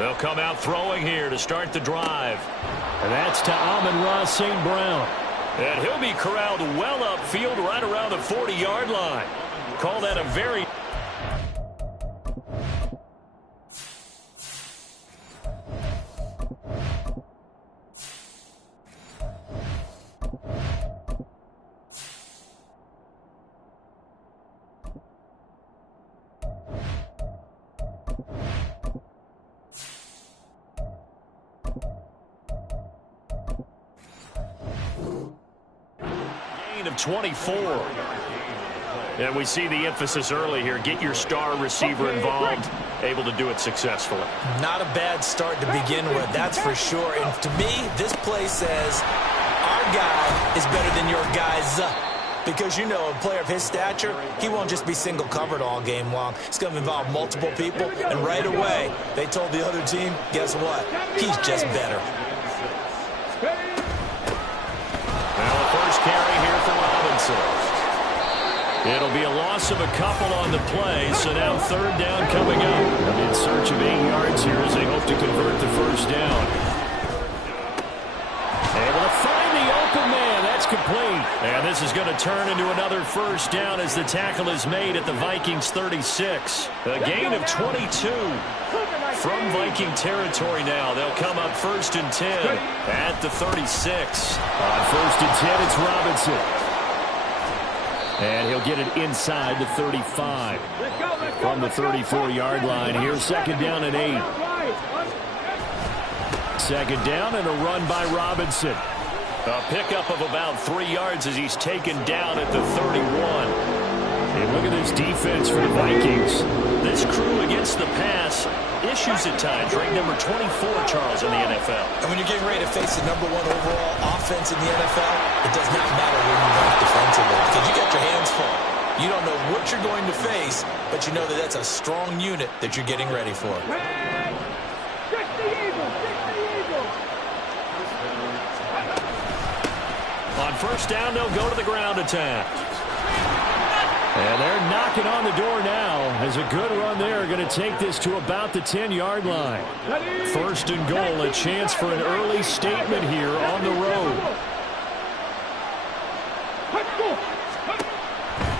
They'll come out throwing here to start the drive. And that's to Amon-Ra St. Brown. And he'll be corralled well upfield right around the 40-yard line. Call that a very... of 24. And we see the emphasis early here. Get your star receiver involved. Able to do it successfully. Not a bad start to begin with, that's for sure. And to me, this play says our guy is better than your guys. Because, you know, a player of his stature, he won't just be single covered all game long. It's going to involve multiple people. And right away, they told the other team, guess what? He's just better. Carry here for Robinson. It'll be a loss of a couple on the play, so now third down coming up. In search of 8 yards here as they hope to convert the first down. Able to find the open man. That's complete. And this is going to turn into another first down as the tackle is made at the Vikings 36. A gain of 22. From Viking territory now. They'll come up 1st and 10 at the 36. On 1st and 10, it's Robinson. And he'll get it inside the 35. From the 34-yard line here, 2nd down and 8. 2nd down and a run by Robinson. A pickup of about 3 yards as he's taken down at the 31. And look at this defense for the Vikings. This crew against the pass, issues at times, ranked number 24, Charles, in the NFL. And when you're getting ready to face the #1 overall offense in the NFL, it does not matter where you rank defensively because you got your hands full. You don't know what you're going to face, but you know that that's a strong unit that you're getting ready for. On 1st down, they'll go to the ground attack. And they're knocking on the door now as a good run there. Going to take this to about the 10-yard line. 1st and goal, a chance for an early statement here on the road.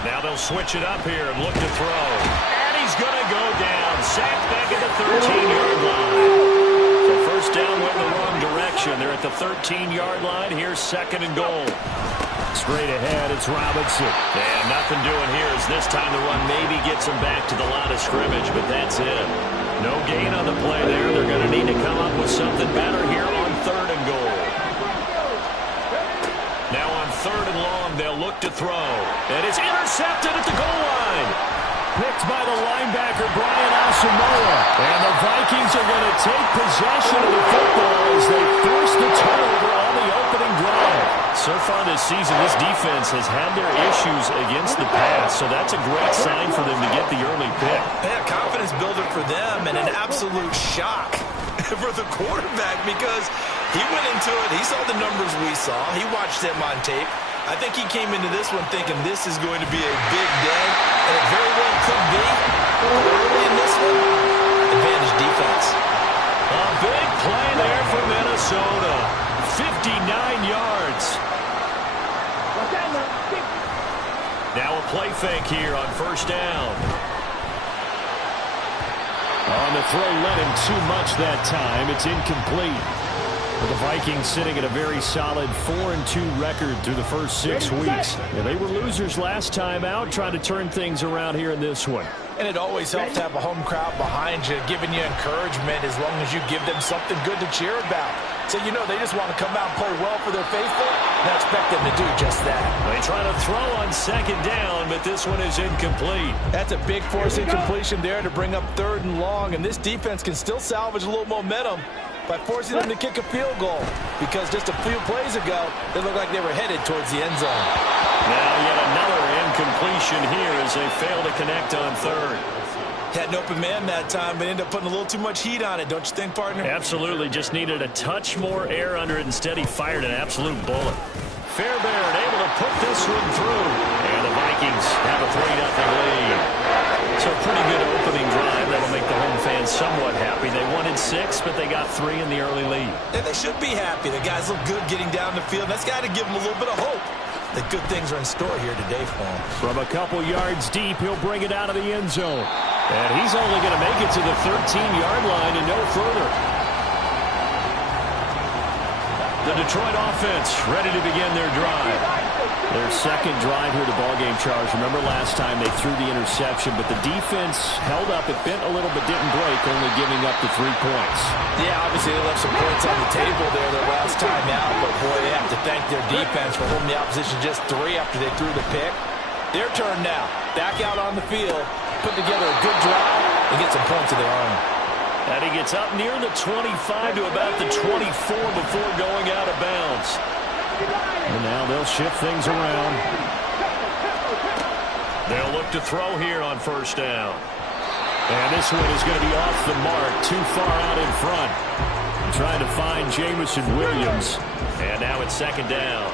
Now they'll switch it up here and look to throw. And he's going to go down. Sacked back at the 13-yard line. So 1st down went in the wrong direction. They're at the 13-yard line. Here's 2nd and goal. Straight ahead, it's Robinson. And nothing doing here as this time the run maybe gets him back to the line of scrimmage, but that's it. No gain on the play there. They're going to need to come up with something better here on 3rd and goal. Now on 3rd and long, they'll look to throw. And it's intercepted at the goal line. Picked by the linebacker, Brian Asamoah. And the Vikings are going to take possession of the football as they force the turnover on the opening drive. So far this season, this defense has had their issues against the pass, so that's a great sign for them to get the early pick. Yeah, confidence builder for them and an absolute shock for the quarterback because he went into it, he saw the numbers we saw, he watched them on tape. I think he came into this one thinking this is going to be a big day, and it very well could be. Early in this one, advantage defense. A big play there for Minnesota. 59 yards. Now a play fake here on 1st down. On the throw, led him too much that time. It's incomplete. For the Vikings sitting at a very solid 4-2 record through the first 6 weeks. Yeah, they were losers last time out, trying to turn things around here in this one. And it always helps to have a home crowd behind you, giving you encouragement as long as you give them something good to cheer about. So, you know, they just want to come out and play well for their faithful, and I expect them to do just that. They try to throw on 2nd down, but this one is incomplete. That's a big force incompletion there to bring up 3rd and long, and this defense can still salvage a little momentum by forcing them to kick a field goal, because just a few plays ago, they looked like they were headed towards the end zone. Now yet another incompletion here as they fail to connect on 3rd. Had an open man that time, but ended up putting a little too much heat on it, don't you think, partner? Absolutely. Just needed a touch more air under it. Instead, he fired an absolute bullet. Fairbairn able to put this one through. And the Vikings have a 3-0 lead. So a pretty good opening drive. That'll make the home fans somewhat happy. They wanted 6, but they got 3 in the early lead. And they should be happy. The guys look good getting down the field. That's got to give them a little bit of hope that good things are in store here today for him. From a couple yards deep, he'll bring it out of the end zone. And he's only going to make it to the 13-yard line and no further. The Detroit offense ready to begin their drive. Their second drive here to ballgame, Charles. Remember last time they threw the interception, but the defense held up. It bent a little but didn't break, only giving up the 3 points. Yeah, obviously they left some points on the table there their last time out, but boy, they have to thank their defense for holding the opposition just 3 after they threw the pick. Their turn now. Back out on the field, put together a good drive, and get some points of their own. And he gets up near the 25 to about the 24 before going out of bounds. And now they'll shift things around. They'll look to throw here on first down. And this one is going to be off the mark, too far out in front. Trying to find Jamison Williams. And now it's second down.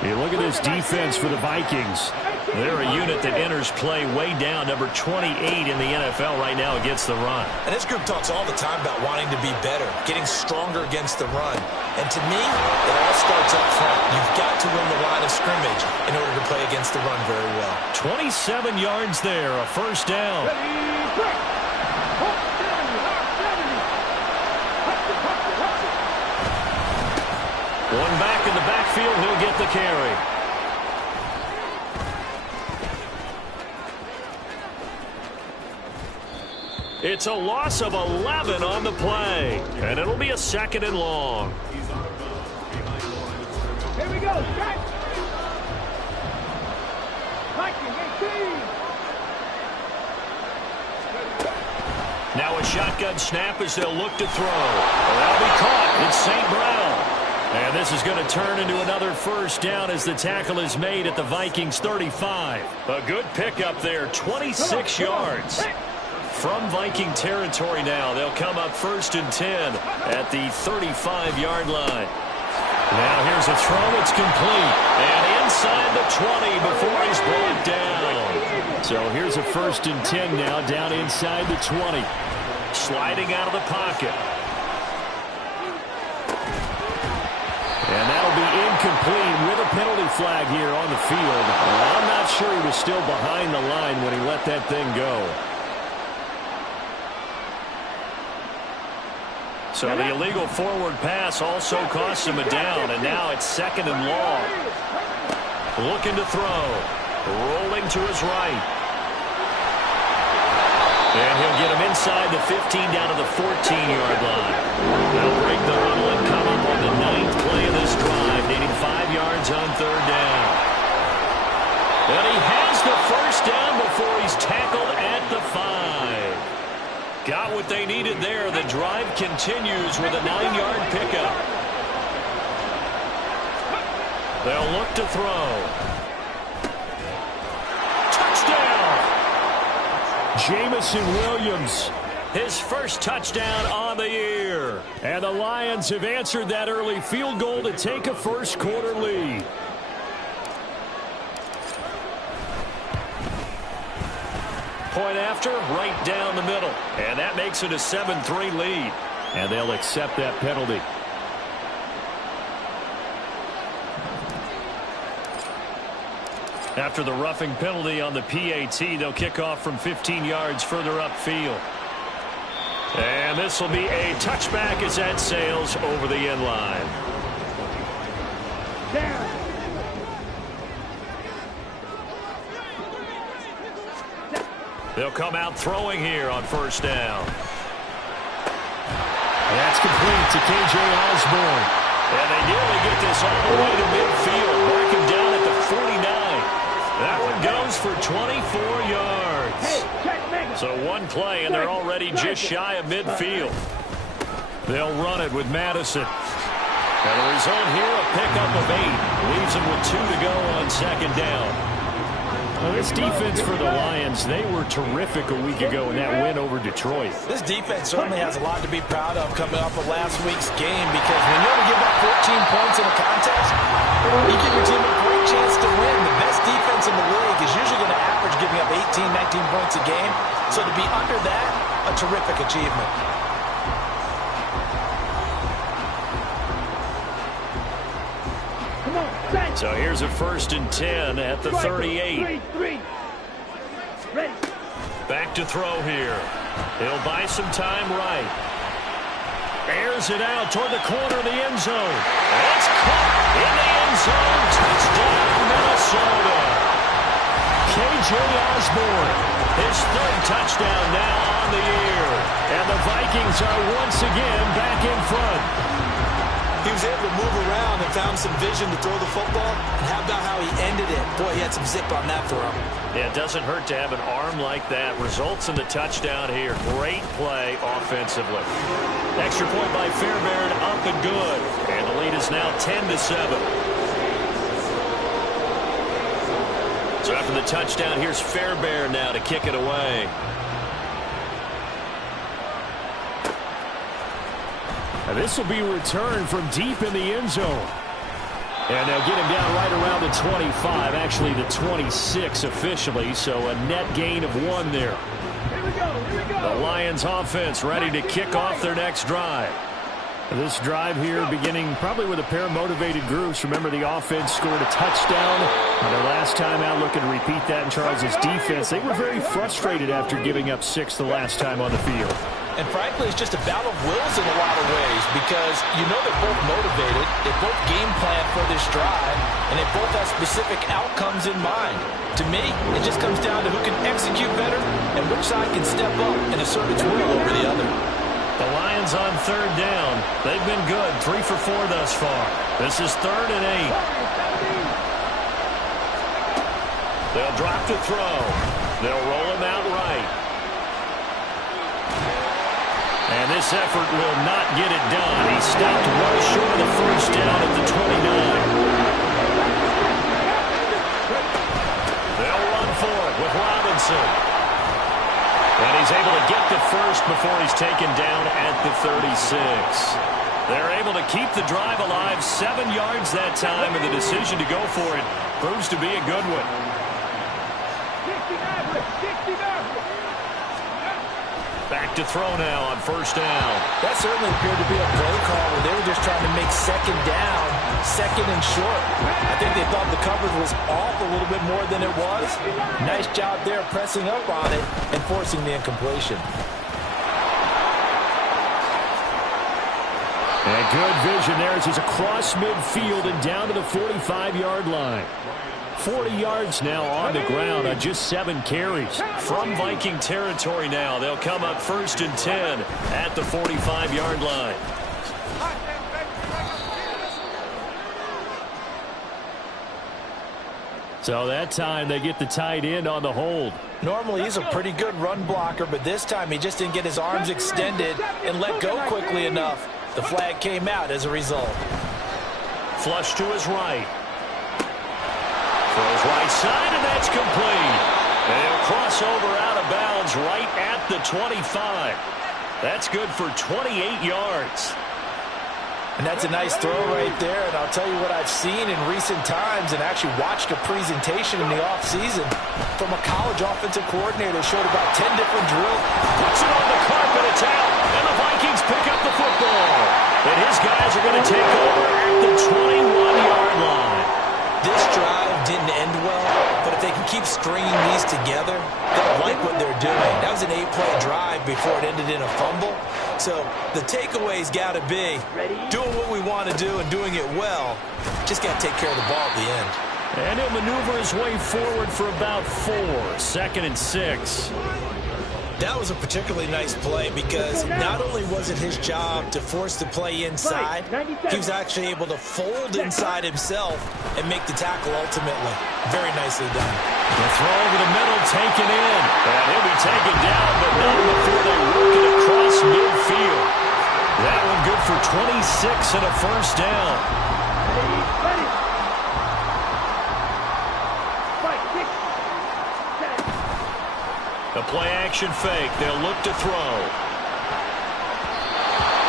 Hey, look at this defense for the Vikings. They're a unit that enters play way down, number 28 in the NFL right now against the run. And this group talks all the time about wanting to be better, getting stronger against the run. And to me, it all starts up front. You've got to win the line of scrimmage in order to play against the run very well. 27 yards there, a first down. One back in the backfield, he'll get the carry. It's a loss of 11 on the play, and it'll be a 2nd and long. Here we go, strike. Now a shotgun snap as they'll look to throw. Well, that'll be caught. It's St. Brown. And this is going to turn into another first down as the tackle is made at the Vikings 35. A good pickup there, 26 yards. From Viking territory now, they'll come up 1st and 10 at the 35-yard line. Now here's a throw. It's complete. And inside the 20 before he's brought down. So here's a 1st and 10 now, down inside the 20. Sliding out of the pocket. And that'll be incomplete with a penalty flag here on the field. I'm not sure he was still behind the line when he let that thing go. So the illegal forward pass also cost him a down, and now it's 2nd and long. Looking to throw. Rolling to his right. And he'll get him inside the 15 down to the 14-yard line. They'll break the huddle and come up on the 9th play of this drive, needing 5 yards on 3rd down. And he has the first down before he's tackled at the 5. Got what they needed there. The drive continues with a 9-yard pickup. They'll look to throw. Touchdown! Jamison Williams. His first touchdown on the year. And the Lions have answered that early field goal to take a first-quarter lead. Point after, right down the middle. And that makes it a 7-3 lead. And they'll accept that penalty. After the roughing penalty on the PAT, they'll kick off from 15 yards further upfield. And this will be a touchback as that sails over the end line. Down. They'll come out throwing here on first down. That's complete to K.J. Osborne. And they nearly get this all the way to midfield. Mark him down at the 49. That one goes for 24 yards. So one play, and they're already just shy of midfield. They'll run it with Madison. And the result here, a pickup of 8. Leaves them with 2 to go on second down. Well, this defense for the Lions, they were terrific a week ago in that win over Detroit. This defense certainly has a lot to be proud of coming off of last week's game, because when you're able to give up 14 points in a contest, you give your team a break chance to win. The best defense in the league is usually going to average giving up 18, 19 points a game. So to be under that, a terrific achievement. So here's a 1st and 10 at the 38. Back to throw here. He'll buy some time right. Airs it out toward the corner of the end zone. It's caught in the end zone. Touchdown, Minnesota. K.J. Osborne, his 3rd touchdown now on the year. And the Vikings are once again back in front. He was able to move around and found some vision to throw the football. And how about how he ended it? Boy, he had some zip on that throw. Yeah, it doesn't hurt to have an arm like that. Results in the touchdown here. Great play offensively. Extra point by Fairbairn, up and good. And the lead is now 10-7. So after the touchdown, here's Fairbairn now to kick it away. And this will be returned from deep in the end zone. And they'll get him down right around the 25, actually the 26 officially, so a net gain of 1 there. The Lions offense ready to kick off their next drive. This drive here beginning probably with a pair of motivated groups. Remember, the offense scored a touchdown on their last time out. Looking to repeat that in Charles' defense. They were very frustrated after giving up 6 the last time on the field. And frankly, it's just a battle of wills in a lot of ways because you know they're both motivated, they both game plan for this drive, and they both have specific outcomes in mind. To me, it just comes down to who can execute better and which side can step up and assert its will over the other. The Lions on 3rd down. They've been good, 3 for 4 thus far. This is 3rd and 8. They'll drop to throw. They'll roll him out right. And this effort will not get it done. He stopped well short of the 1st down at the 29. They'll run for it with Robinson. And he's able to get the 1st before he's taken down at the 36. They're able to keep the drive alive, 7 yards that time, and the decision to go for it proves to be a good one. Back to throw now on 1st down. That certainly appeared to be a play call where they were just trying to make 2nd down, 2nd and short. I think they thought the coverage was off a little bit more than it was. Nice job there pressing up on it and forcing the incompletion. And good vision there as he's across midfield and down to the 45-yard line. 40 yards now on the ground on just 7 carries. From Viking territory now, they'll come up 1st and 10 at the 45-yard line. So that time they get the tight end on the hold. Normally he's a pretty good run blocker, but this time he just didn't get his arms extended and let go quickly enough. The flag came out as a result. Flush to his right. Throws right side, and that's complete. And he'll cross over out of bounds right at the 25. That's good for 28 yards. And that's a nice throw right there. And I'll tell you what I've seen in recent times and actually watched a presentation in the offseason from a college offensive coordinator. Showed about 10 different drills. Puts it on the carpet. It's out. And the Vikings pick up the football. And his guys are going to take over at the 21-yard line. This drive didn't end well, but if they can keep stringing these together, they'll like what they're doing. That was an 8-play drive before it ended in a fumble. So the takeaway's got to be doing what we want to do and doing it well. Just got to take care of the ball at the end. And he'll maneuver his way forward for about 4. 2nd and 6. That was a particularly nice play because not only was it his job to force the play inside, he was actually able to fold inside himself and make the tackle ultimately. Very nicely done. The throw over the middle, taken in. And he'll be taken down, but not before they work it across midfield. That one good for 26 and a 1st down. The play-action fake. They'll look to throw.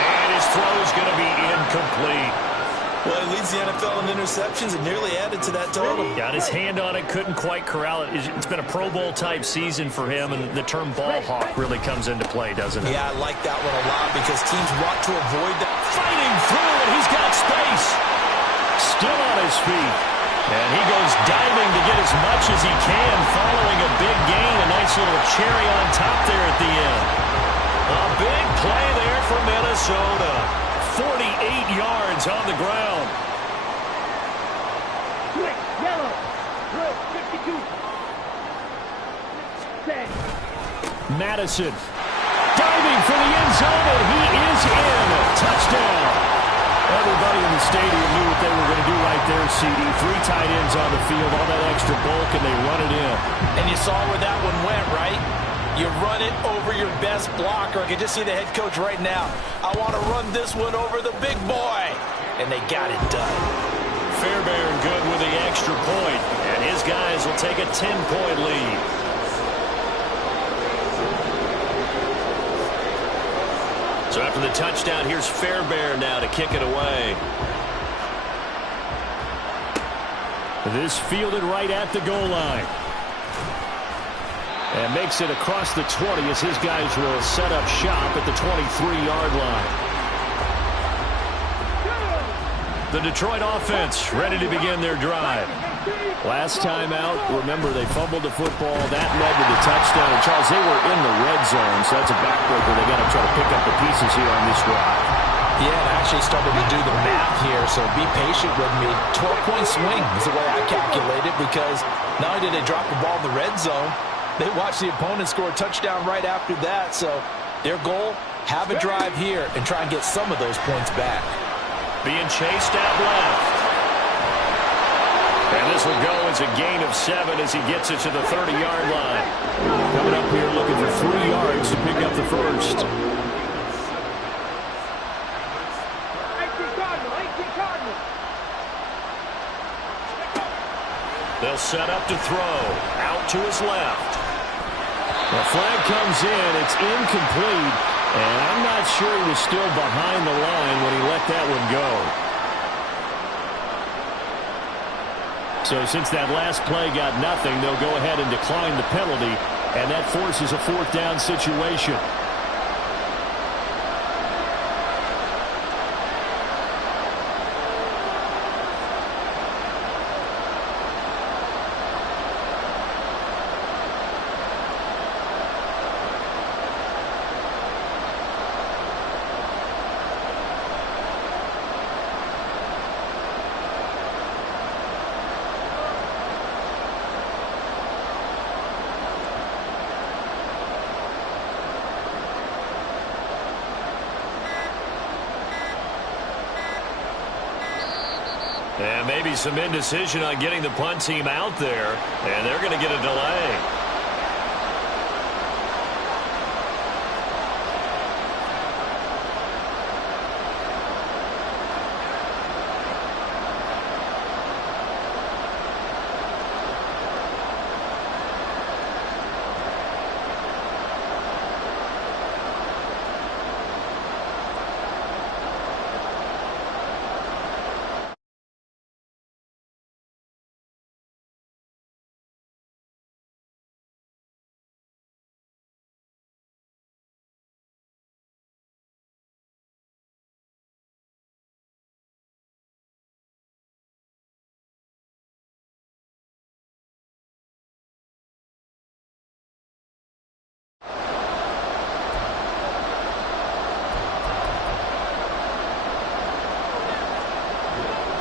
And his throw is going to be incomplete. Well, he leads the NFL in interceptions and nearly added to that total. Got his hand on it, couldn't quite corral it. It's been a Pro Bowl-type season for him, and the term ball hawk really comes into play, doesn't it? Yeah, I like that one a lot because teams want to avoid that. Fighting through it, he's got space. Still on his feet. And he goes diving to get as much as he can, following a big gain. A nice little cherry on top there at the end. A big play there for Minnesota. 48 yards on the ground. Quick, yellow. Good, 52. Madison diving for the end zone, and he is in. Touchdown. Everybody in the stadium knew what they were going to do right there, CD. 3 tight ends on the field, all that extra bulk, and they run it in. And you saw where that one went, right? You run it over your best blocker. I can just see the head coach right now. I want to run this one over the big boy. And they got it done. Fairbairn good with the extra point, and his guys will take a 10-point lead. So after the touchdown, here's Fairbairn now to kick it away. This fielded right at the goal line. And makes it across the 20 as his guys will set up shop at the 23-yard line. The Detroit offense ready to begin their drive. Last time out, remember, they fumbled the football. That led to the touchdown. And, Charles, they were in the red zone, so that's a backbreaker. They got to try to pick up the pieces here on this drive. Yeah, and I actually started to do the math here, so be patient with me. 12-point swing is the way I calculate it because not only did they drop the ball in the red zone, they watched the opponent score a touchdown right after that. So their goal, have a drive here and try and get some of those points back. Being chased out left. And this will go as a gain of 7 as he gets it to the 30-yard line. Coming up here looking for 3 yards to pick up the first. They'll set up to throw. Out to his left. The flag comes in. It's incomplete. And I'm not sure he was still behind the line when he let that one go. So since that last play got nothing, they'll go ahead and decline the penalty. And that forces a 4th down situation. And maybe some indecision on getting the punt team out there. And they're going to get a delay.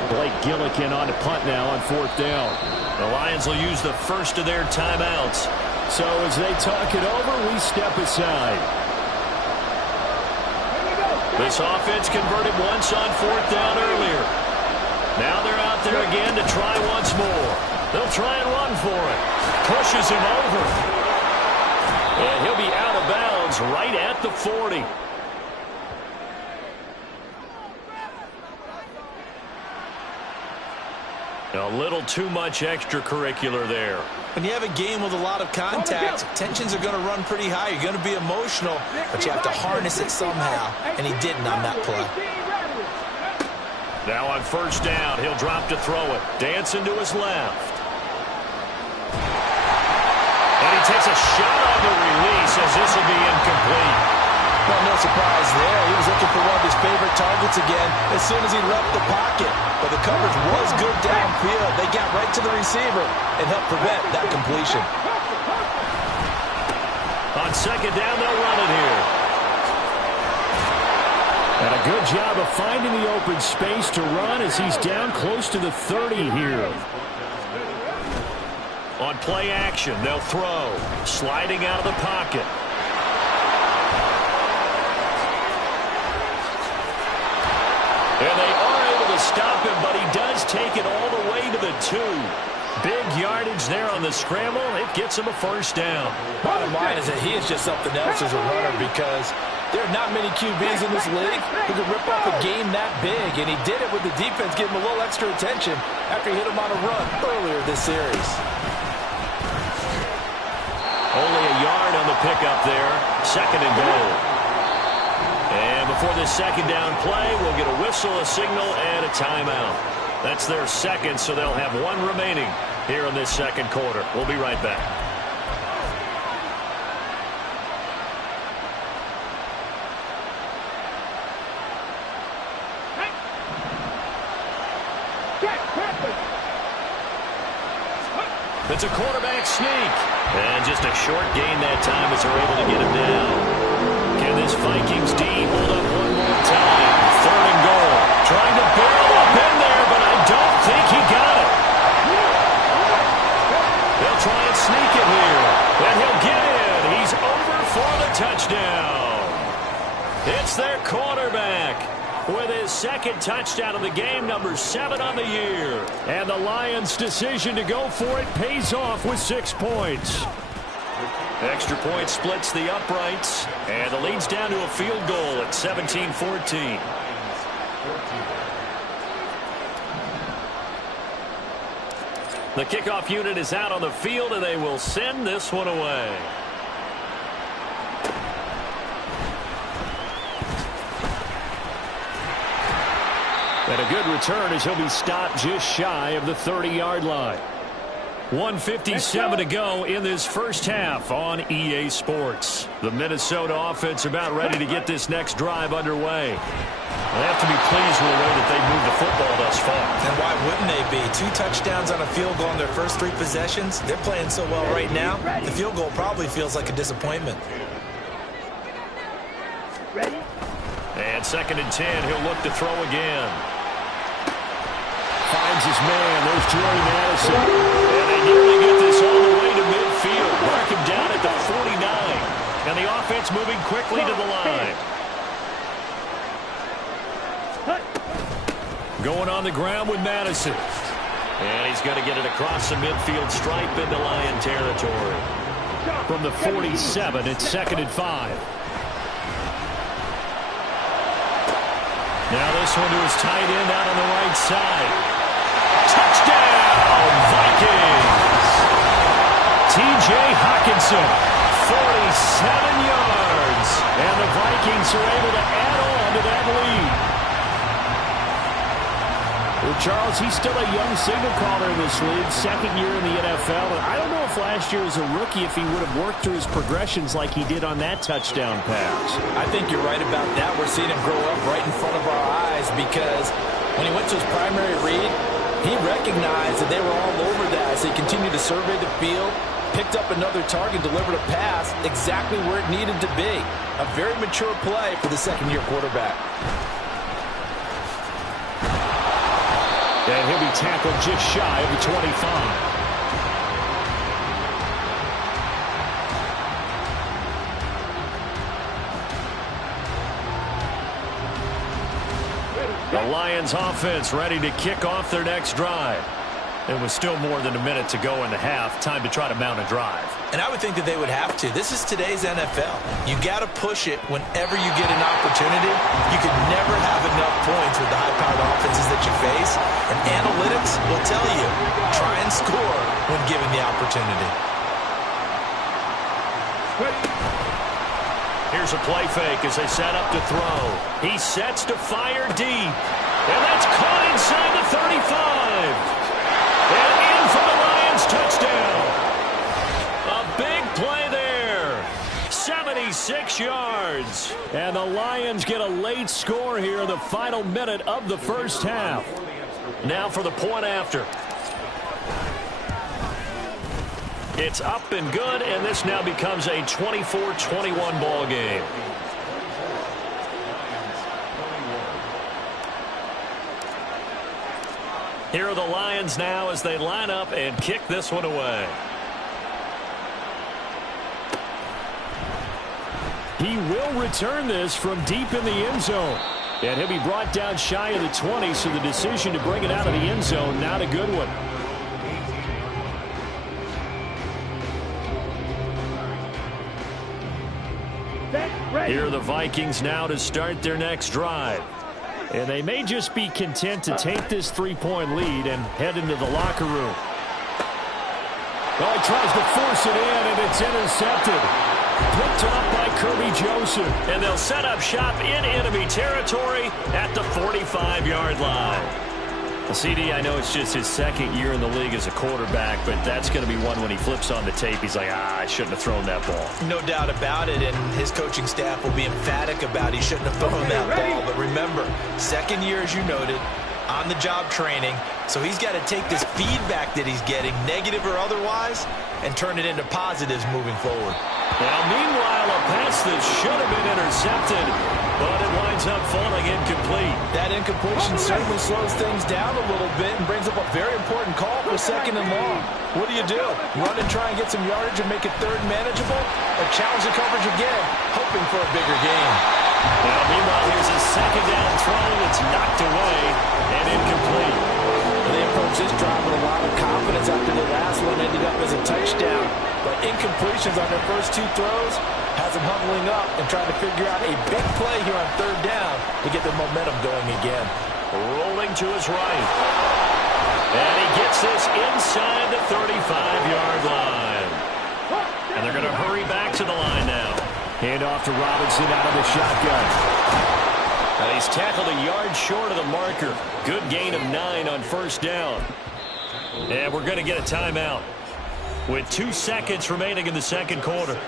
Blake Gillikin on to punt now on 4th down. The Lions will use the first of their timeouts. So as they talk it over, we step aside. This offense converted once on 4th down earlier. Now they're out there again to try once more. They'll try and run for it. Pushes him over. And he'll be out of bounds right at the 40. A little too much extracurricular there. When you have a game with a lot of contact, tensions are going to run pretty high. You're going to be emotional, but you have to harness it somehow, and he didn't on that play. Now on first down, he'll drop to throw it. Dancing to his left. And he takes a shot on the release as this will be incomplete. Well, no surprise there. He was looking for one of his favorite targets again as soon as he left the pocket. But the coverage was good downfield. They got right to the receiver and helped prevent that completion. On second down, they'll run it here. And a good job of finding the open space to run as he's down close to the 30 here. On play action, they'll throw. Sliding out of the pocket. And they are able to stop him, but he does take it all the way to the 2. Big yardage there on the scramble. It gets him a first down. Bottom line is that he is just something else as a runner because there are not many QBs in this league who can rip off a game that big, and he did it with the defense giving him a little extra attention after he hit him on a run earlier this series. Only a yard on the pickup there. Second and goal. And before this second down play, we'll get a whistle, a signal, and a timeout. That's their second, so they'll have one remaining here in this second quarter. We'll be right back. It's a quarterback sneak. And just a short gain that time as they're able to get him down. Can this Vikings D hold up one more time? Third and goal. Trying to barrel up in there, but I don't think he got it. They'll try and sneak it here. And he'll get in. He's over for the touchdown. It's their quarterback with his second touchdown of the game, number 7 on the year. And the Lions' decision to go for it pays off with 6 points. Extra point splits the uprights, and the lead's down to a field goal at 17-14. The kickoff unit is out on the field, and they will send this one away. And a good return as he'll be stopped just shy of the 30-yard line. 1:57 to go in this first half on EA Sports. The Minnesota offense about ready to get this next drive underway. They have to be pleased with the way that they've moved the football thus far. And why wouldn't they be? 2 touchdowns on a field goal in their first 3 possessions. They're playing so well right now, the field goal probably feels like a disappointment. Ready? And second and 10, he'll look to throw again. Finds his man. There's Jordy Madison. And they nearly get this all the way to midfield. Mark him down at the 49. And the offense moving quickly to the line. Going on the ground with Madison. And he's going to get it across the midfield stripe into Lion territory. From the 47, it's second and 5. Now this one to his tight end out on the right side. Touchdown, Vikings! T.J. Hockenson, 47 yards. And the Vikings are able to add on to that lead. Well, Charles, he's still a young signal caller in this league, second year in the NFL. And I don't know if last year as a rookie, if he would have worked through his progressions like he did on that touchdown pass. I think you're right about that. We're seeing him grow up right in front of our eyes because when he went to his primary read, he recognized that they were all over that. So he continued to survey the field, picked up another target, delivered a pass exactly where it needed to be. A very mature play for the second-year quarterback. And he'll be tackled just shy of the 25. The Lions offense ready to kick off their next drive. It was still more than a minute to go in the half. Time to try to mount a drive. And I would think that they would have to. This is today's NFL. You got to push it whenever you get an opportunity. You could never have enough points with the high-powered offenses that you face. And analytics will tell you, try and score when given the opportunity. Here's a play fake as they set up to throw. He sets to fire deep. And that's caught 6 yards. And the Lions get a late score here in the final minute of the first half. Now for the point after. It's up and good, and this now becomes a 24-21 ball game. Here are the Lions now as they line up and kick this one away. He will return this from deep in the end zone. And he'll be brought down shy of the 20, so the decision to bring it out of the end zone, not a good one. Here are the Vikings now to start their next drive. And they may just be content to take this 3-point lead and head into the locker room. Well, he tries to force it in, and it's intercepted. Picked off by Kirby Joseph. And they'll set up shop in enemy territory at the 45-yard line. Well, CD, I know it's just his second year in the league as a quarterback, but that's going to be one when he flips on the tape. He's like, I shouldn't have thrown that ball. No doubt about it, and his coaching staff will be emphatic about he shouldn't have thrown that ball. But remember, second year, as you noted, on-the-job training, so he's got to take this feedback that he's getting, negative or otherwise, and turn it into positives moving forward. Now, meanwhile, a pass that should have been intercepted, but it winds up falling incomplete. That incompletion certainly slows things down a little bit and brings up a very important call for second and long. What do? Run and try and get some yardage and make it third manageable? Or challenge the coverage again, hoping for a bigger gain? Now, meanwhile, here's a second down throw that's knocked away and incomplete. They approached this drive with a lot of confidence after the last one ended up as a touchdown. But incompletions on their first two throws has them huddling up and trying to figure out a big play here on third down to get their momentum going again. Rolling to his right. And he gets this inside the 35-yard line. And they're going to hurry back to the line now. Hand off to Robinson out of the shotgun. And he's tackled a yard short of the marker. Good gain of 9 on first down. And we're going to get a timeout with 2 seconds remaining in the second quarter.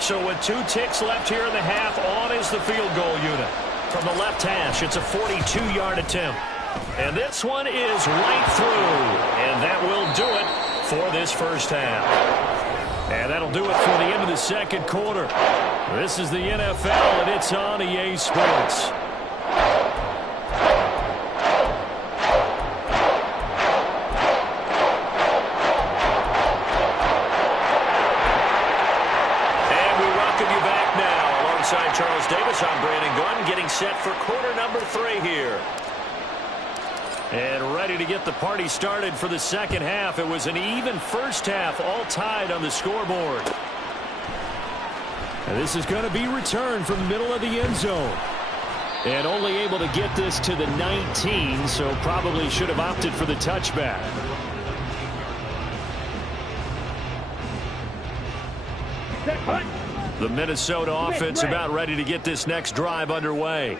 So with 2 ticks left here in the half, on is the field goal unit. From the left hash, it's a 42-yard attempt. And this one is right through. And that will do it for this first half. And that'll do it for the end of the second quarter. This is the NFL, and it's on EA Sports. Alongside Charles Davis, I'm Brandon Gunn, getting set for quarter number 3 here. And ready to get the party started for the second half. It was an even first half, all tied on the scoreboard. And this is going to be returned from the middle of the end zone. And only able to get this to the 19, so probably should have opted for the touchback. The Minnesota offense about ready to get this next drive underway.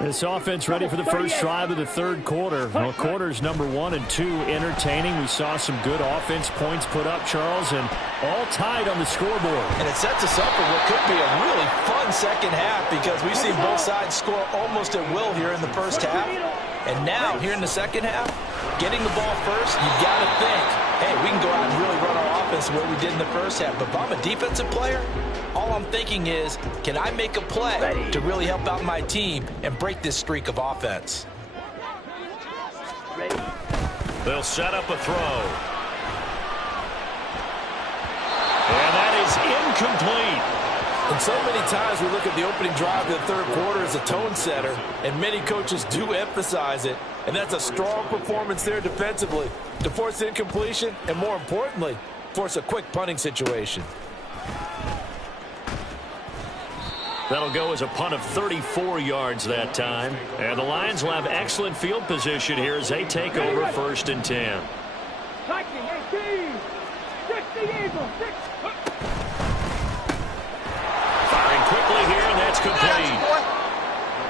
This offense ready for the first drive of the third quarter. Well, quarters number 1 and 2 entertaining. We saw some good offense points put up, Charles, and all tied on the scoreboard. And it sets us up for what could be a really fun second half because we've seen both sides score almost at will here in the first half. And now, here in the second half, getting the ball first, you've got to think, hey, we can go out and really run our offense the way we did in the first half. But if I'm a defensive player, all I'm thinking is, can I make a play to really help out my team and break this streak of offense? They'll set up a throw. And that is incomplete. And so many times we look at the opening drive of the third quarter as a tone setter, and many coaches do emphasize it. And that's a strong performance there defensively to force incompletion and, more importantly, force a quick punting situation. That'll go as a punt of 34 yards that time. And the Lions will have excellent field position here as they take over 1st and 10. Firing quickly here, and that's complete.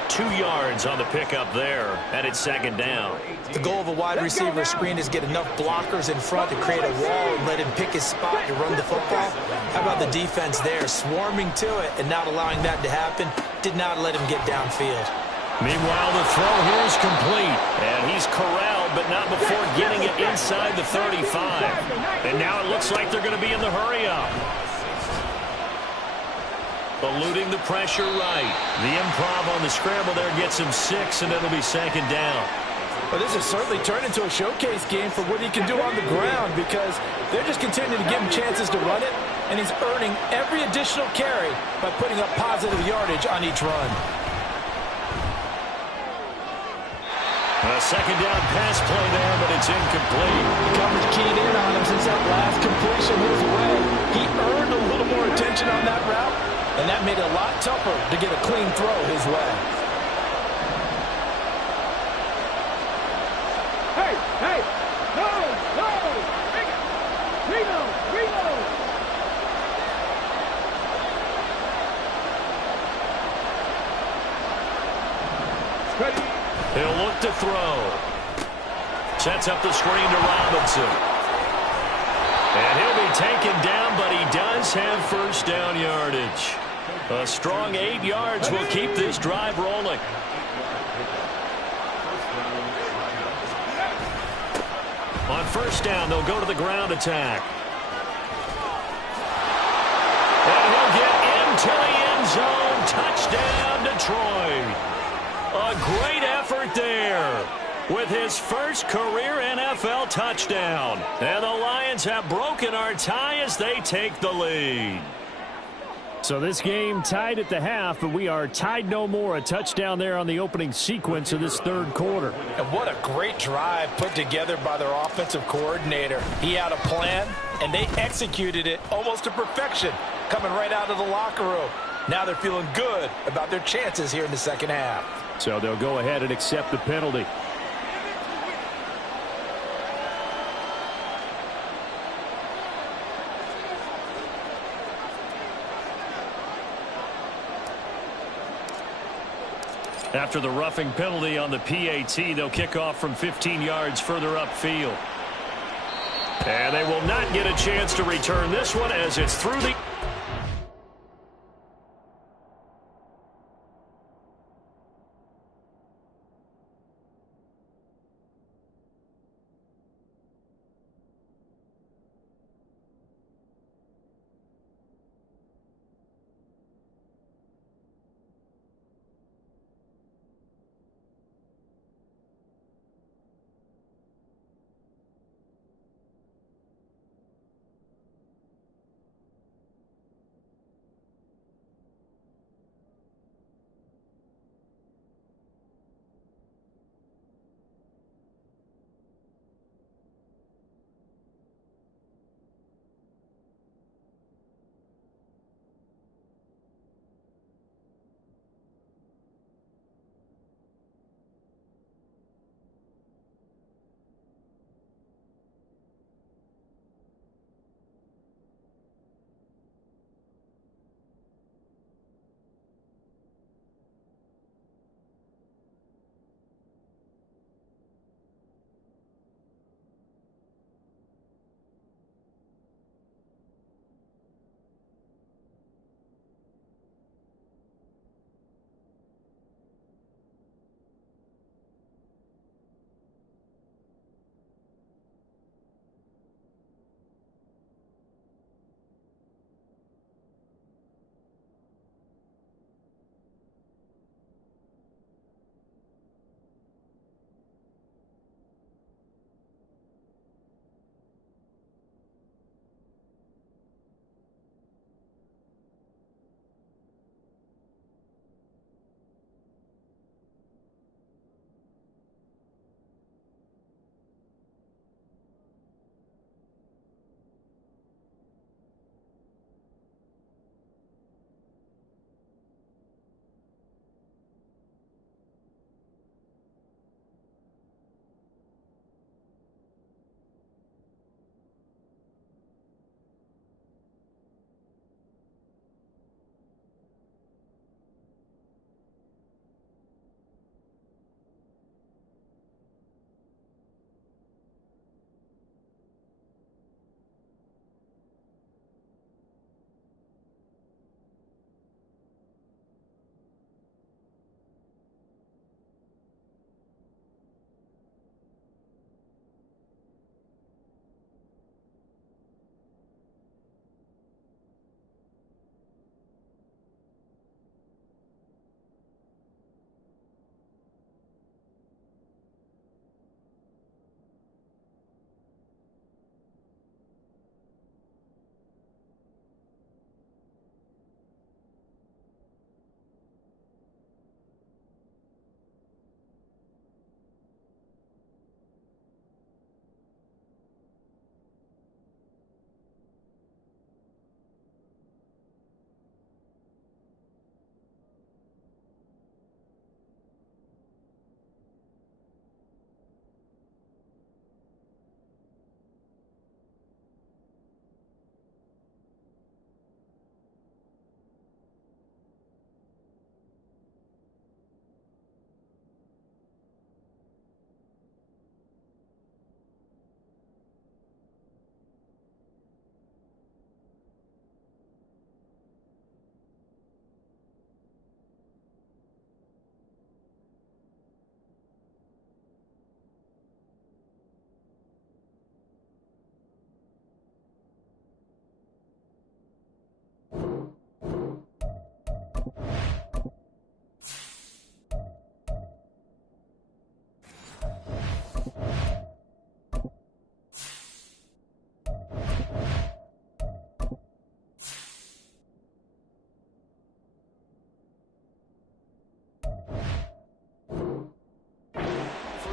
2 2 yards on the pickup there, and it's second down. The goal of a wide receiver screen is get enough blockers in front to create a wall and let him pick his spot to run the football. How about the defense there, swarming to it and not allowing that to happen? Did not let him get downfield. Meanwhile, the throw here is complete, and he's corralled, but not before getting it inside the 35. And now it looks like they're going to be in the hurry-up. Eluding the pressure right. The improv on the scramble there gets him 6, and it'll be second down. Well, this has certainly turned into a showcase game for what he can do on the ground because they're just continuing to give him chances to run it, and he's earning every additional carry by putting up positive yardage on each run. A second down pass play there, but it's incomplete. Coverage keyed in on him since that last completion his way. He earned a little more attention on that route, and that made it a lot tougher to get a clean throw his way. Hey, no, reload. Ready. He'll look to throw. Sets up the screen to Robinson. And he'll be taken down, but he does have first down yardage. A strong 8 yards will keep this drive rolling. On first down, they'll go to the ground attack. And he'll get into the end zone. Touchdown, Detroit. A great effort there with his first career NFL touchdown. And the Lions have broken our tie as they take the lead. So this game tied at the half, but we are tied no more. A touchdown there on the opening sequence of this third quarter. And what a great drive put together by their offensive coordinator. He had a plan, and they executed it almost to perfection, coming right out of the locker room. Now they're feeling good about their chances here in the second half. So they'll go ahead and accept the penalty. After the roughing penalty on the PAT, they'll kick off from 15 yards further upfield. And they will not get a chance to return this one as it's through the...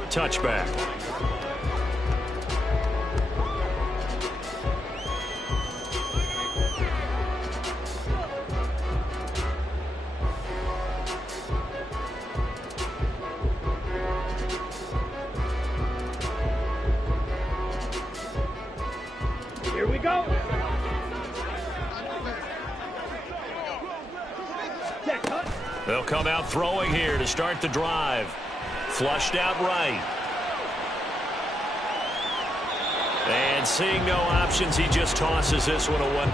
touchback. Here we go. Check, cut. They'll come out throwing here to start the drive. Flushed out right. And seeing no options, he just tosses this one away.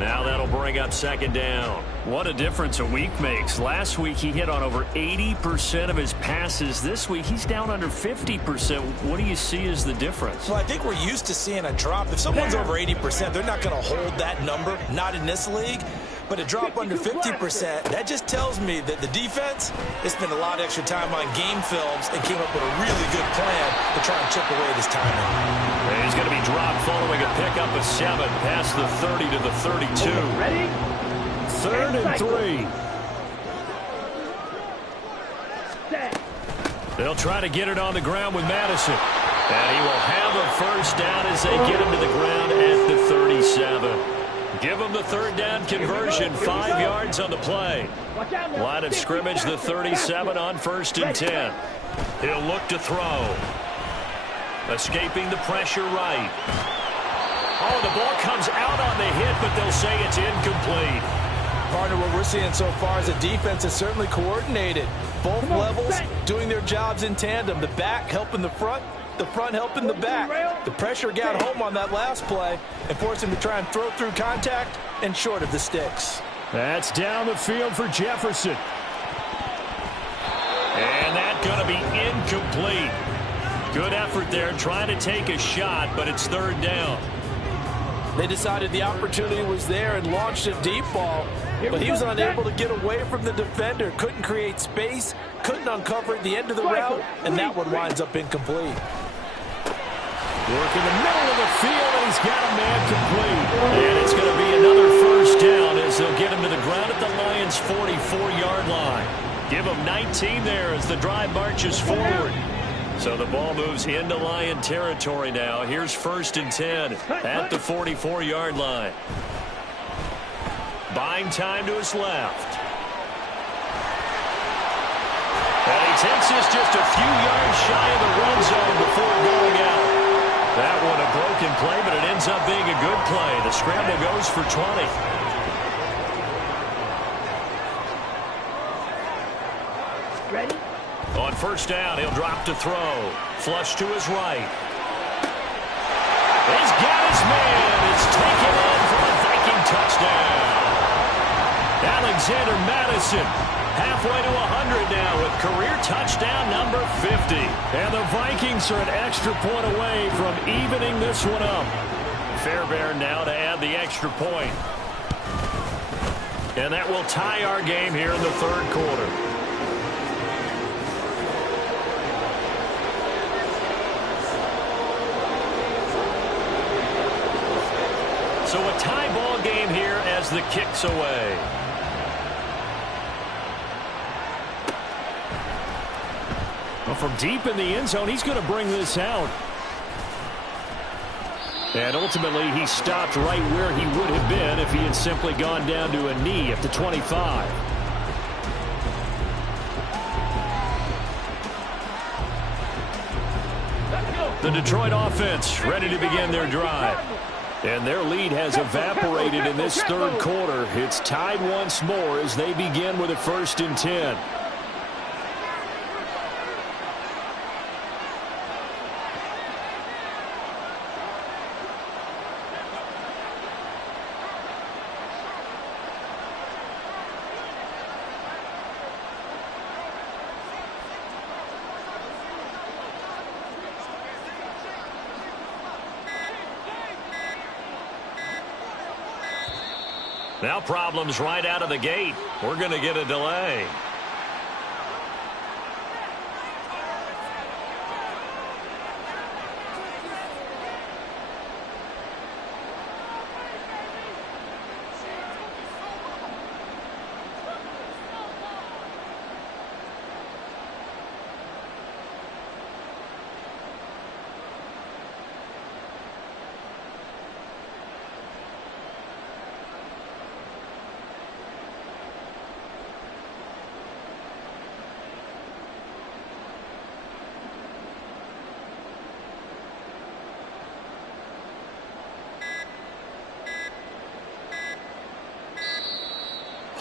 Now that'll bring up second down. What a difference a week makes. Last week he hit on over 80% of his passes. This week he's down under 50%. What do you see as the difference? Well, I think we're used to seeing a drop. If someone's over 80%, they're not going to hold that number, not in this league. But a drop under 50%, that just tells me that the defense has spent a lot of extra time on game films and came up with a really good plan to try and chip away this timing. And he's going to be dropped following a pickup of 7 past the 30 to the 32. Ready? 3rd and 3. Set. They'll try to get it on the ground with Madison. And he will have a first down as they get him to the ground at the 37. Give him the 3rd down conversion, 5 yards on the play. Watch out now. Line of scrimmage, the 37 on 1st and 10. He'll look to throw. Escaping the pressure right. Oh, the ball comes out on the hit, but they'll say it's incomplete. Partner, what we're seeing so far is the defense is certainly coordinated. Both levels doing their jobs in tandem. The back helping the front helping the back. The pressure got home on that last play and forced him to try and throw through contact and short of the sticks. That's down the field for Jefferson. And that's going to be incomplete. Good effort there trying to take a shot, but it's 3rd down. They decided the opportunity was there and launched a deep ball, but he was unable to get away from the defender. Couldn't create space, couldn't uncover at the end of the route, and that one winds up incomplete. Work in the middle of the field, and he's got a man complete. And it's going to be another first down as they'll get him to the ground at the Lions' 44-yard line. Give him 19 there as the drive marches forward. So the ball moves into Lion territory now. Here's 1st and 10 at the 44-yard line. Buying time to his left. And he takes this just a few yards shy of the run zone before going out. That one a broken play, but it ends up being a good play. The scramble goes for 20. Ready? On 1st down, he'll drop to throw. Flush to his right. He's got his man. It's taken in for a Viking touchdown. Alexander Madison halfway to 100 now with career touchdown number 50. And the Vikings are an extra point away from evening this one up. Fairbairn now to add the extra point. And that will tie our game here in the 3rd quarter. draws the kicks away. Well, from deep in the end zone, he's going to bring this out. And ultimately, he stopped right where he would have been if he had simply gone down to a knee at the 25. The Detroit offense ready to begin their drive. And their lead has evaporated in this third quarter. It's tied once more as they begin with a 1st and 10. Now problems right out of the gate. We're going to get a delay.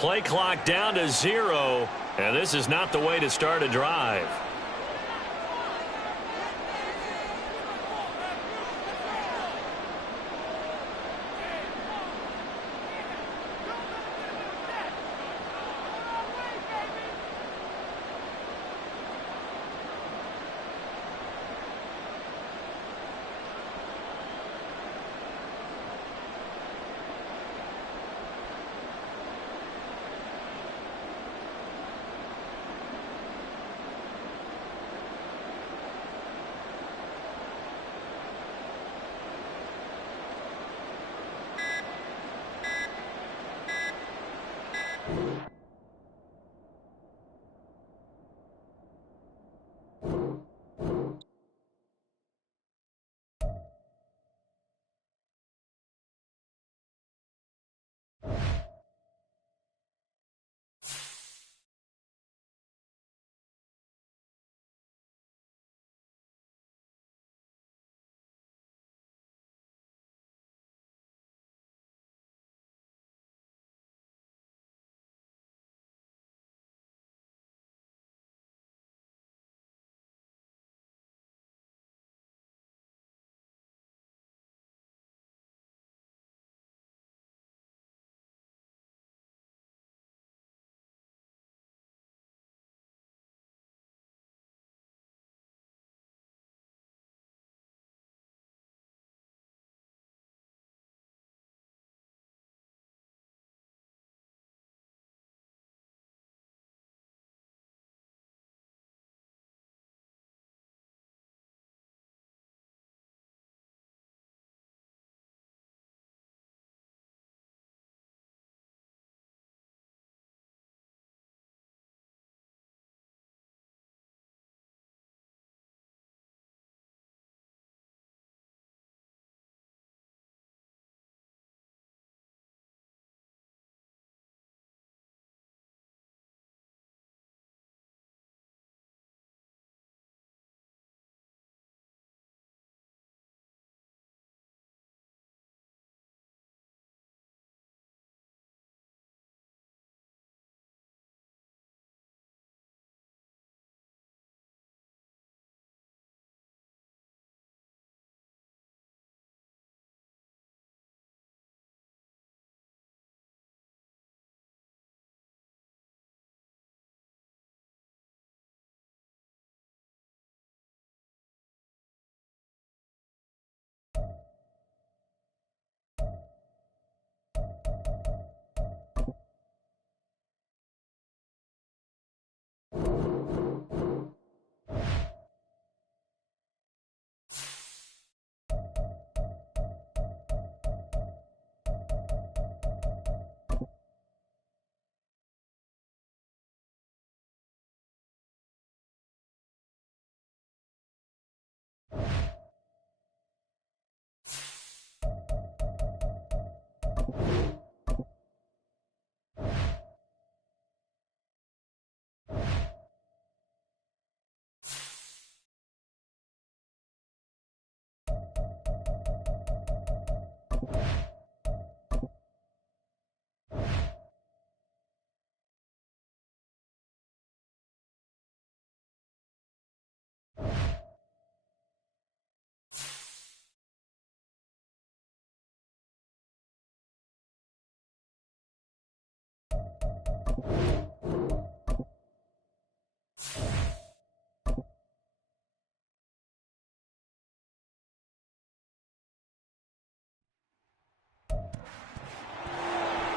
Play clock down to 0, and this is not the way to start a drive.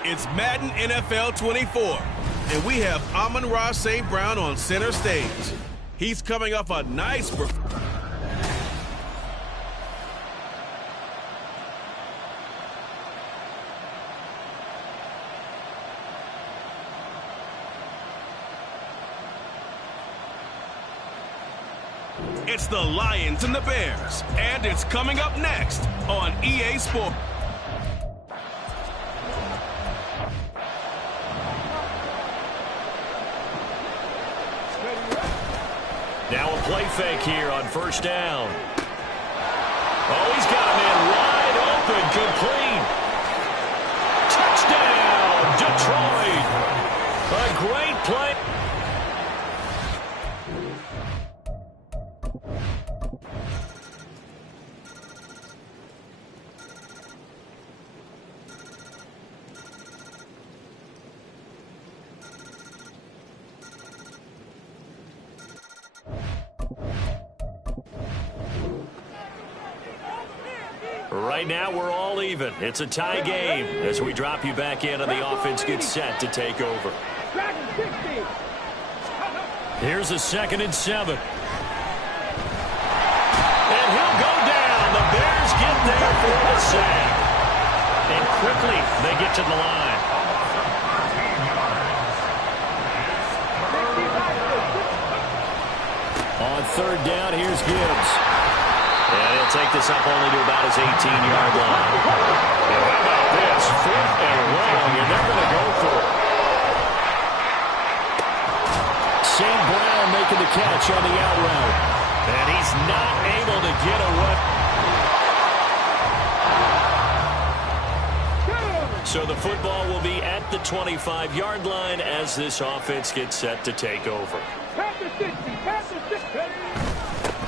It's Madden NFL 24, and we have Amon-Ra St. Brown on center stage. He's coming off a nice performance. It's the Lions and the Bears, and it's coming up next on EA Sports. Now a play fake here on first down. Oh, he's got a man wide open, complete. Touchdown, Detroit. A great play. Right now, we're all even. It's a tie game as we drop you back in and the offense gets set to take over. Here's a 2nd and 7. And he'll go down. The Bears get there for the sack. And quickly, they get to the line. On 3rd down, here's Gibbs. And he'll take this up only to about his 18-yard line. And how about this? 4th and long, and they're going to go for it. St. Brown making the catch on the out route. And he's not able to get away. So the football will be at the 25-yard line as this offense gets set to take over.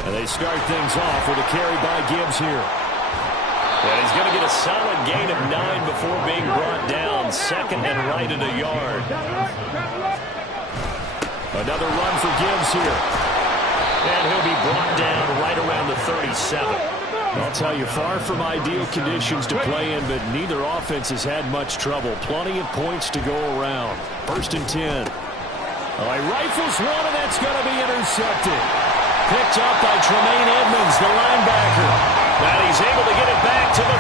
And they start things off with a carry by Gibbs here. And he's going to get a solid gain of 9 before being brought down. 2nd and right at a yard. Another run for Gibbs here. And he'll be brought down right around the 37. I'll tell you, far from ideal conditions to play in, but neither offense has had much trouble. Plenty of points to go around. 1st and 10. All right, rifles one, and that's going to be intercepted. Picked up by Tremaine Edmonds, the linebacker. And he's able to get it back to the...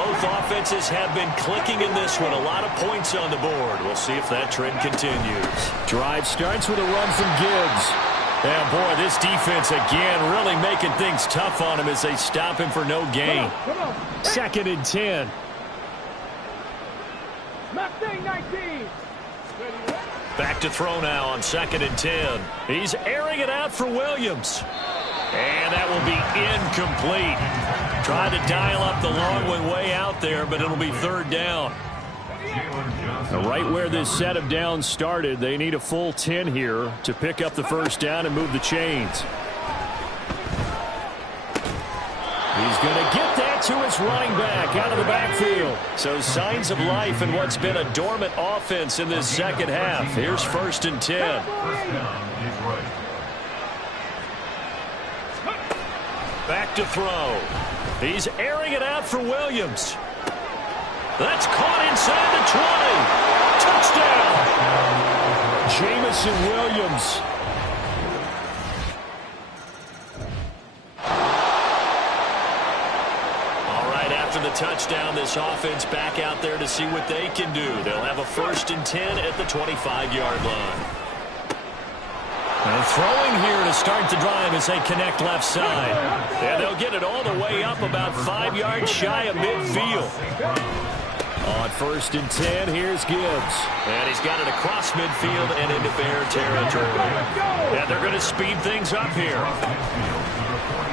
Both offenses have been clicking in this one. A lot of points on the board. We'll see if that trend continues. Drive starts with a run from Gibbs. Yeah, boy, this defense again really making things tough on him as they stop him for no gain. 2nd and 10. Mustang 19. Back to throw now on 2nd and 10. He's airing it out for Williams. And that will be incomplete. Tried to dial up the long one way out there, but it'll be 3rd down. Right where this set of downs started, they need a full 10 here to pick up the 1st down and move the chains. He's going to get that to his running back out of the backfield. So signs of life in what's been a dormant offense in this 2nd half. Here's 1st and 10. Back to throw. He's airing it out for Williams. That's caught inside the 20. Touchdown. Jamison Williams. After the touchdown, this offense back out there to see what they can do. They'll have a 1st and 10 at the 25-yard line. And throwing here to start the drive as they connect left side. And they'll get it all the way up about 5 yards shy of midfield. On 1st and 10, here's Gibbs. And he's got it across midfield and into Bear territory. And they're going to speed things up here.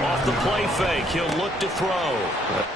Off the play fake, he'll look to throw.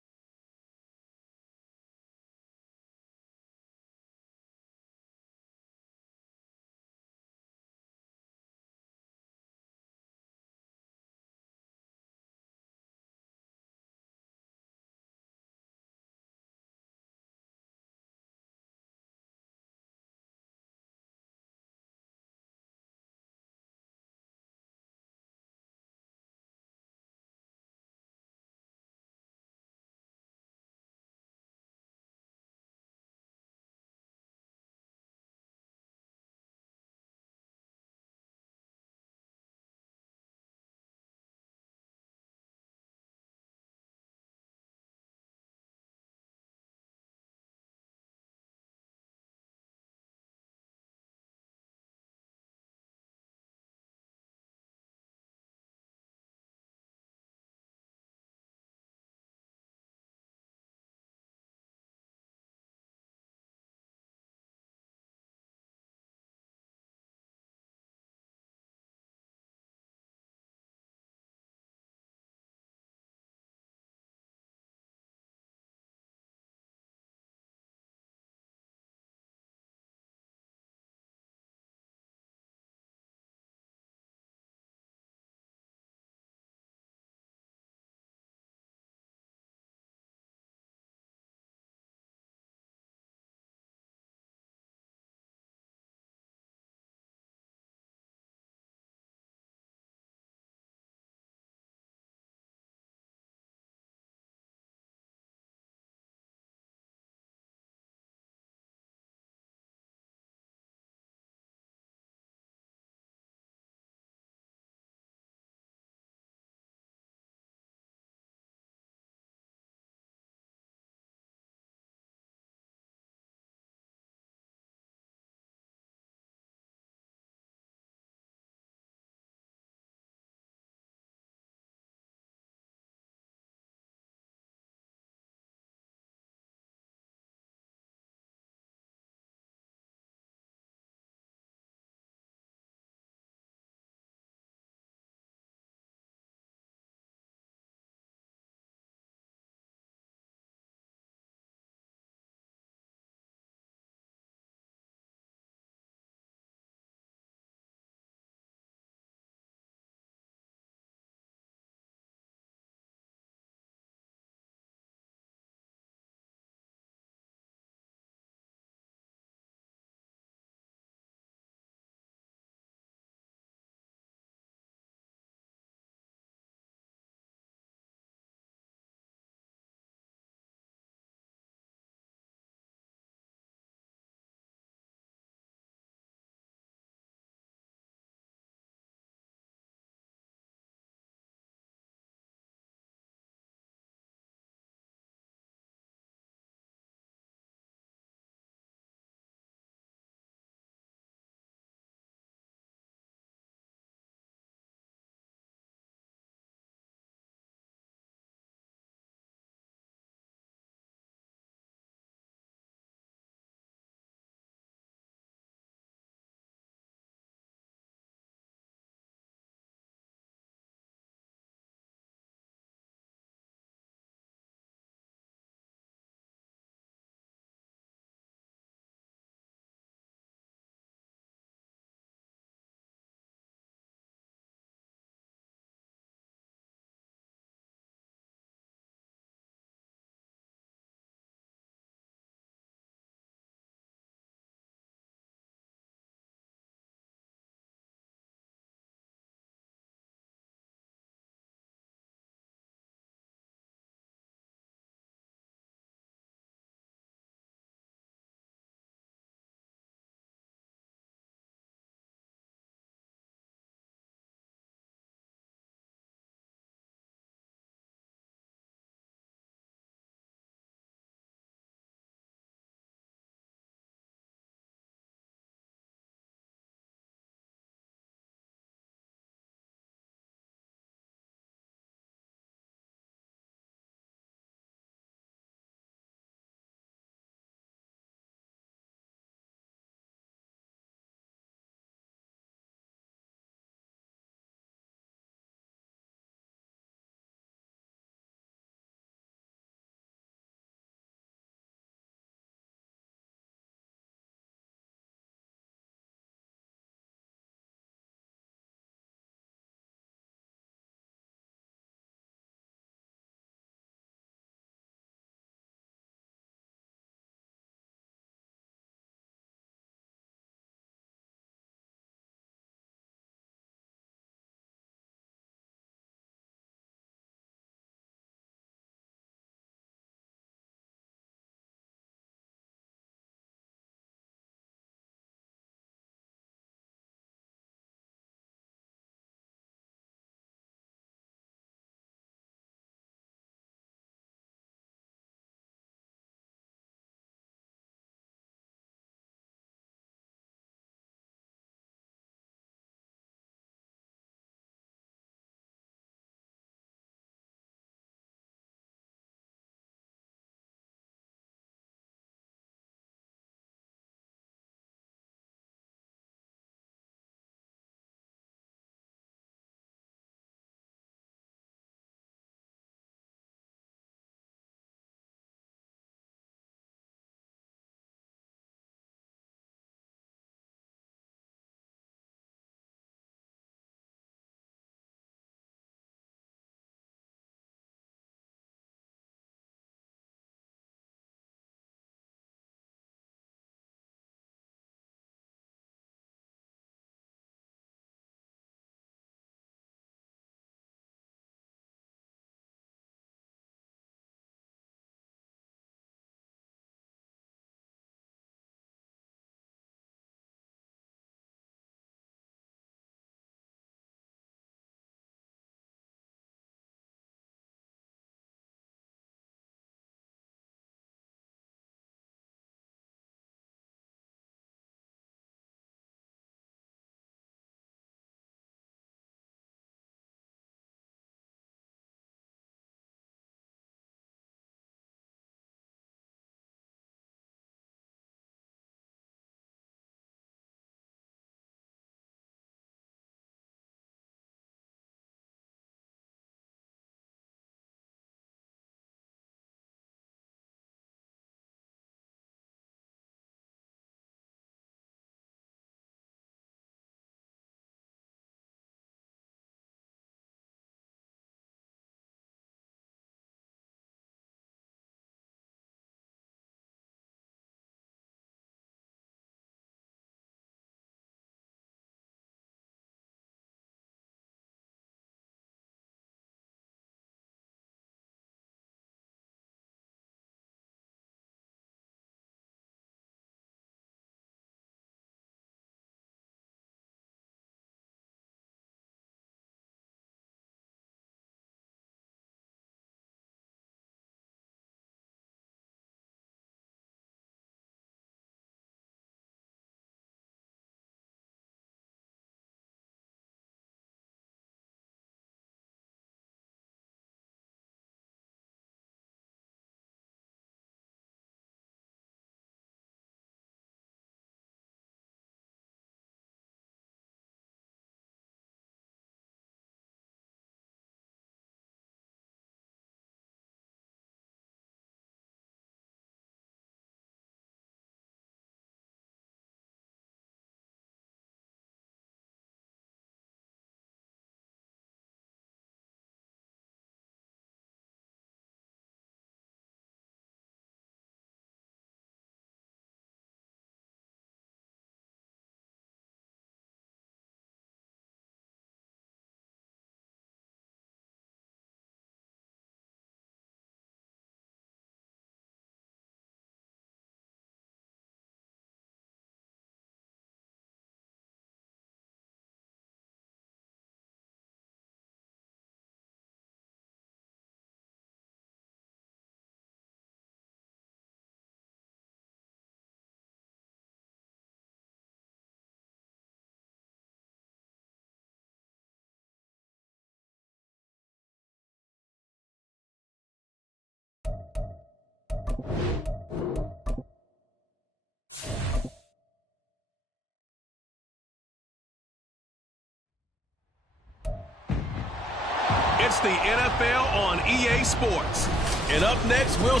It's the NFL on EA Sports. And up next, we'll...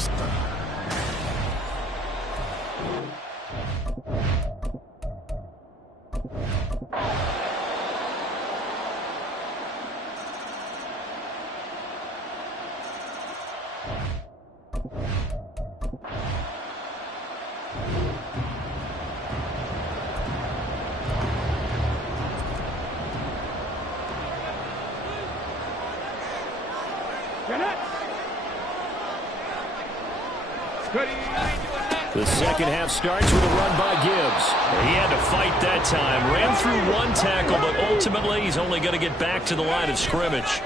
The second half starts with a run by Gibbs. He had to fight that time. Ran through one tackle, but ultimately he's only going to get back to the line of scrimmage.